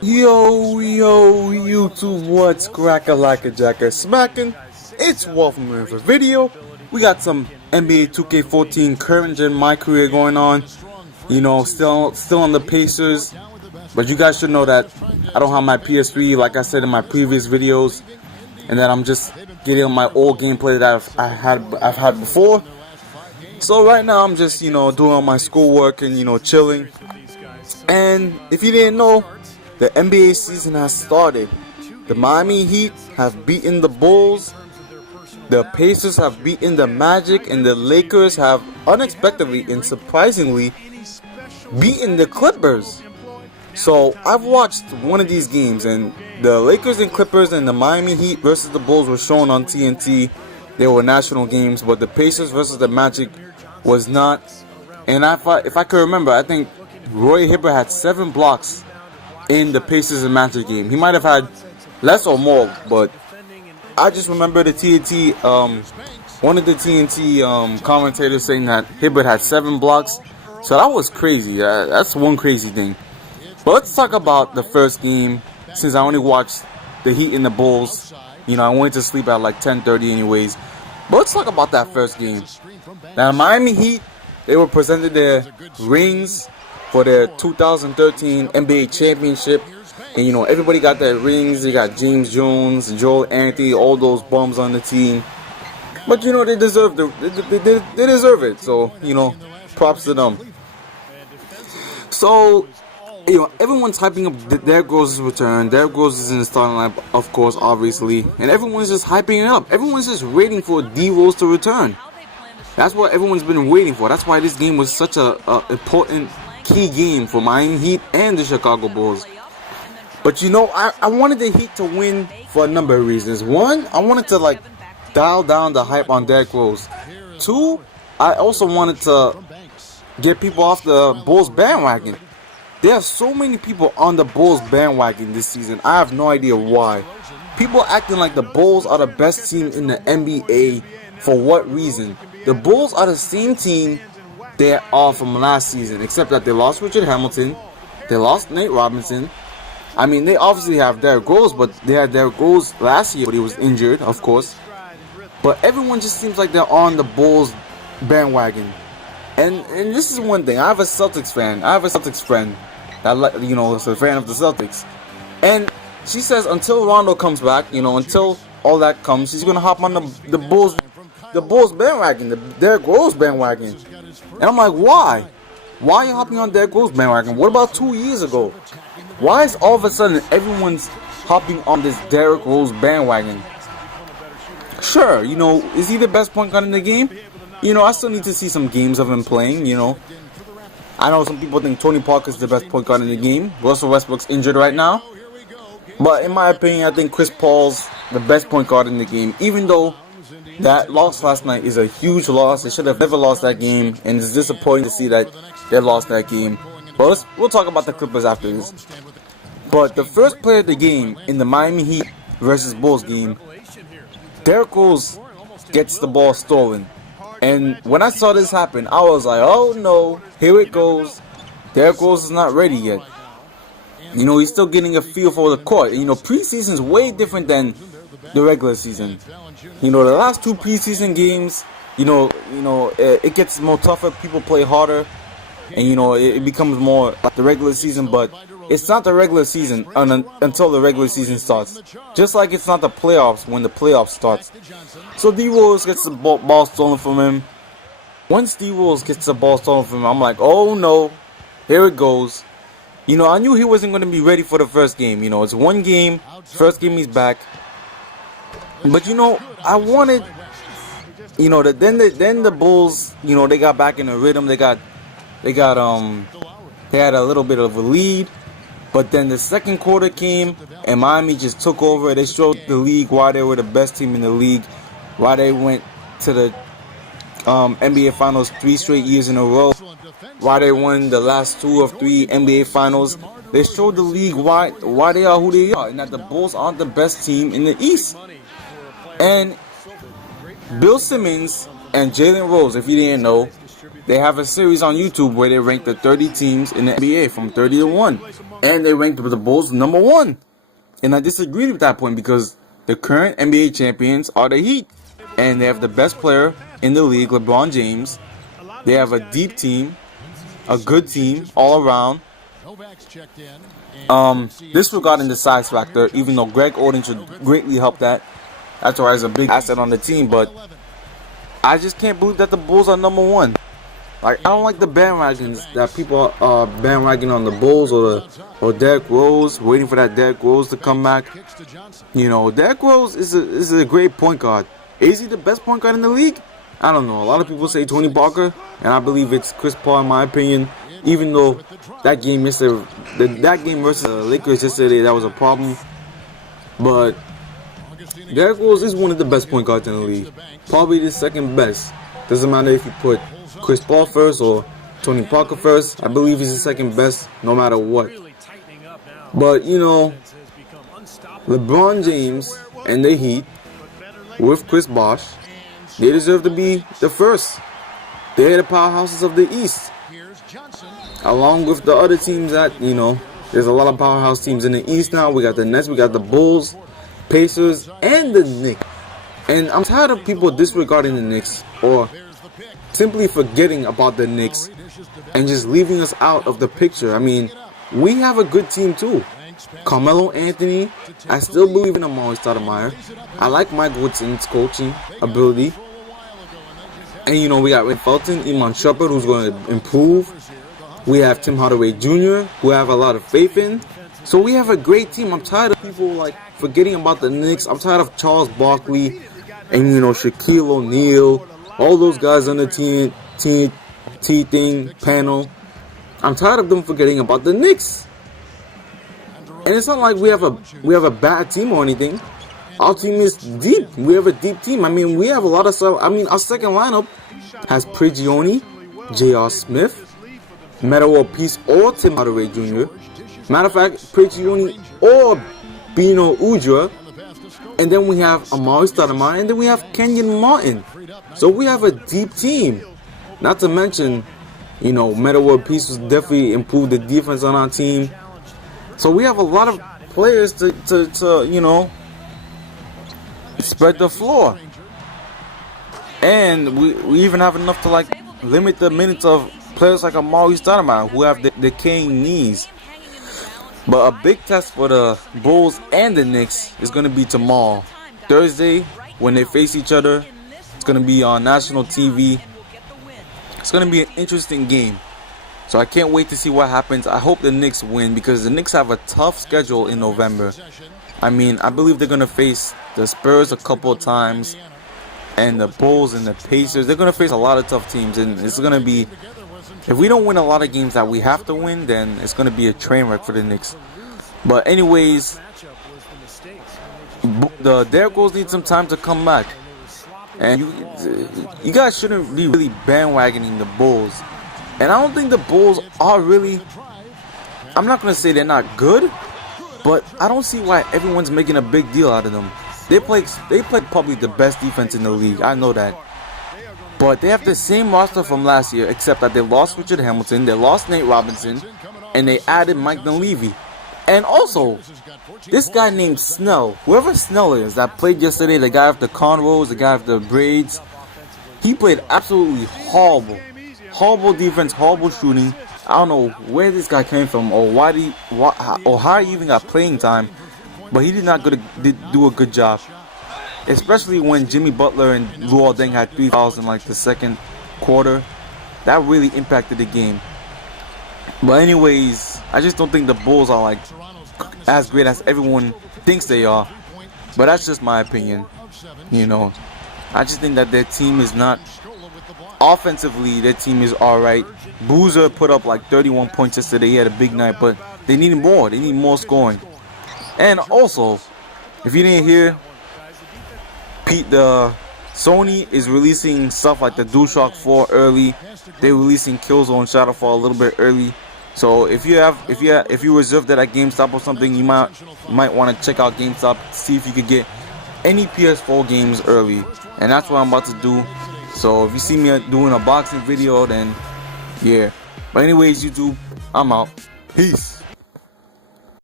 Yo, YouTube, what's cracker like a jacker smacking? It's welcome for a video. We got some NBA 2K14 current gen my career going on. Still on the Pacers. But you guys should know that I don't have my PS3 like I said in my previous videos, and that I'm just getting on my old gameplay that I've had before. So right now I'm just doing all my schoolwork and chilling. And if you didn't know, the NBA season has started. The Miami Heat have beaten the Bulls. The Pacers have beaten the Magic, and the Lakers have unexpectedly and surprisingly beaten the Clippers. So I've watched one of these games, and the Lakers and Clippers and the Miami Heat versus the Bulls were shown on TNT. They were national games, but the Pacers versus the Magic was not. And if I can remember, I think Roy Hibbert had 7 blocks in the Pacers and Magic game. He might have had less or more, but I just remember the TNT, one of the TNT commentators saying that Hibbert had 7 blocks. So that was crazy. That's one crazy thing. But let's talk about the first game, since I only watched the Heat and the Bulls. I went to sleep at like 10:30 anyways. But let's talk about that first game. Now, Miami Heat, they were presented their rings for their 2013 NBA championship. And everybody got their rings. They got James Jones, Joel Anthony, all those bums on the team. But they deserve they deserve it. So, props to them. So, everyone's hyping up Derrick Rose's return. Derrick Rose is in the starting lineup, of course, obviously. And everyone's just hyping it up. Everyone's just waiting for D Rose to return. That's what everyone's been waiting for. That's why this game was such a important key game for Miami Heat and the Chicago Bulls. But I wanted the Heat to win for a number of reasons. One, I wanted to dial down the hype on Derrick Rose. 2, I also wanted to get people off the Bulls bandwagon. There are so many people on the Bulls bandwagon this season. I have no idea why. People acting like the Bulls are the best team in the NBA. For what reason? The Bulls are the same team they are from last season, except that they lost Richard Hamilton. They lost Nate Robinson. I mean, they obviously have Derrick Rose, but they had Derrick Rose last year, but he was injured, of course. But everyone just seems like they're on the Bulls bandwagon. And this is one thing. I have a Celtics fan. I have a Celtics friend that is a fan of the Celtics. And she says until Rondo comes back, until all that comes, she's gonna hop on the Bulls bandwagon, the Derrick Rose bandwagon. And I'm like, why? Why are you hopping on Derrick Rose bandwagon? What about 2 years ago? Why is all of a sudden everyone's hopping on this Derrick Rose bandwagon? Sure, is he the best point guard in the game? I still need to see some games of him playing, I know some people think Tony Parker is the best point guard in the game. Russell Westbrook's injured right now. But in my opinion, I think Chris Paul's the best point guard in the game. Even though that loss last night is a huge loss. They should have never lost that game. And it's disappointing to see that they lost that game. But we'll talk about the Clippers after this. But the first play of the game in the Miami Heat versus Bulls game, Derrick Rose gets the ball stolen. And when I saw this happen, I was like, oh no, here it goes. Derrick Rose is not ready yet. He's still getting a feel for the court. Preseason is way different than the regular season. The last 2 preseason games, it gets more tougher. People play harder. And, it becomes more like the regular season. But it's not the regular season until the regular season starts. Just like it's not the playoffs when the playoffs starts. So D Rose gets the ball stolen from him. Once D Rose gets the ball stolen from him, I'm like, oh no, here it goes. I knew he wasn't going to be ready for the first game. It's one game. First game he's back. But I wanted, then the Bulls, they got back in the rhythm. They had a little bit of a lead. But then the second quarter came, and Miami just took over. They showed the league why they were the best team in the league, why they went to the NBA Finals 3 straight years in a row, why they won the last 2 of 3 NBA Finals. They showed the league why they are who they are, and that the Bulls aren't the best team in the East. And Bill Simmons and Jalen Rose, if you didn't know, they have a series on YouTube where they rank the 30 teams in the NBA from 30 to 1. And they ranked the Bulls number 1. And I disagreed with that point because the current NBA champions are the Heat. And they have the best player in the league, LeBron James. They have a deep team, a good team all around. Disregarding the size factor, even though Greg Oden should greatly help that. That's why he's a big asset on the team, but I just can't believe that the Bulls are number 1. Like, I don't like the bandwagons that people are bandwagoning on the Bulls or Derrick Rose, waiting for that Derrick Rose to come back. You know, Derrick Rose is a great point guard. Is he the best point guard in the league? I don't know. A lot of people say Tony Parker, and I believe it's Chris Paul in my opinion. Even though that game yesterday, that game versus the Lakers yesterday, that was a problem. But Derrick Rose is one of the best point guards in the league. Probably the second best. Doesn't matter if you put Chris Paul first or Tony Parker first. I believe he's the second best no matter what. But, you know, LeBron James and the Heat with Chris Bosh, they deserve to be the first. They're the powerhouses of the East. Along with the other teams that, you know, there's a lot of powerhouse teams in the East now. We got the Nets, we got the Bulls, Pacers, and the Knicks. And I'm tired of people disregarding the Knicks or simply forgetting about the Knicks and just leaving us out of the picture. I mean, we have a good team too. Carmelo Anthony, I still believe in Amari Stoudemire. I like Mike Woodson's coaching ability. And, you know, we got Ray Felton, Iman Shumpert, who's going to improve. We have Tim Hardaway Jr., who I have a lot of faith in. So we have a great team. I'm tired of people, like, forgetting about the Knicks. I'm tired of Charles Barkley and, you know, Shaquille O'Neal, all those guys on the T panel. I'm tired of them forgetting about the Knicks. And it's not like we have a bad team or anything. Our team is deep. We have a deep team. I mean, we have a lot of stuff. I mean, our second lineup has Prigioni, J.R. Smith, Metta World Peace, or Tim Hardaway Jr. Matter of fact, Prigioni or Bino Udrih. And then we have Amari Stoudemire, and then we have Kenyon Martin. So we have a deep team. Not to mention, you know, Metta World Peace has definitely improved the defense on our team. So we have a lot of players to you know, spread the floor. And we even have enough to, like, limit the minutes of players like Amari Stoudemire who have decaying knees. But a big test for the Bulls and the Knicks is going to be tomorrow, Thursday, when they face each other. It's going to be on national TV. It's going to be an interesting game. So I can't wait to see what happens. I hope the Knicks win because the Knicks have a tough schedule in November. I mean, I believe they're going to face the Spurs a couple of times and the Bulls and the Pacers. They're going to face a lot of tough teams, and it's going to be, if we don't win a lot of games that we have to win, then it's going to be a train wreck for the Knicks. But anyways, the Derrick Rose needs some time to come back. And you guys shouldn't be really bandwagoning the Bulls. And I don't think the Bulls are really, I'm not going to say they're not good, but I don't see why everyone's making a big deal out of them. They play probably the best defense in the league. I know that. But they have the same roster from last year, except that they lost Richard Hamilton, they lost Nate Robinson, and they added Mike Dunleavy. And also, this guy named Snell, whoever Snell is, that played yesterday, the guy with the cornrows, the guy with the braids, he played absolutely horrible. Horrible defense, horrible shooting. I don't know where this guy came from or how he even got playing time, but he did not do a good job. Especially when Jimmy Butler and Luol Deng had 3 fouls in like the second quarter. That really impacted the game. But anyways, I just don't think the Bulls are like as great as everyone thinks they are. But that's just my opinion. You know, I just think that their team is not, offensively, their team is alright. Boozer put up like 31 points yesterday. He had a big night, but they need more. They need more scoring. And also, if you didn't hear, the Sony is releasing stuff like the DualShock 4 early. They're releasing Killzone Shadowfall a little bit early. So if you reserved that at GameStop or something, you might want to check out GameStop, see if you could get any PS4 games early. And that's what I'm about to do. So if you see me doing a boxing video, then yeah. But anyways, YouTube, I'm out. Peace.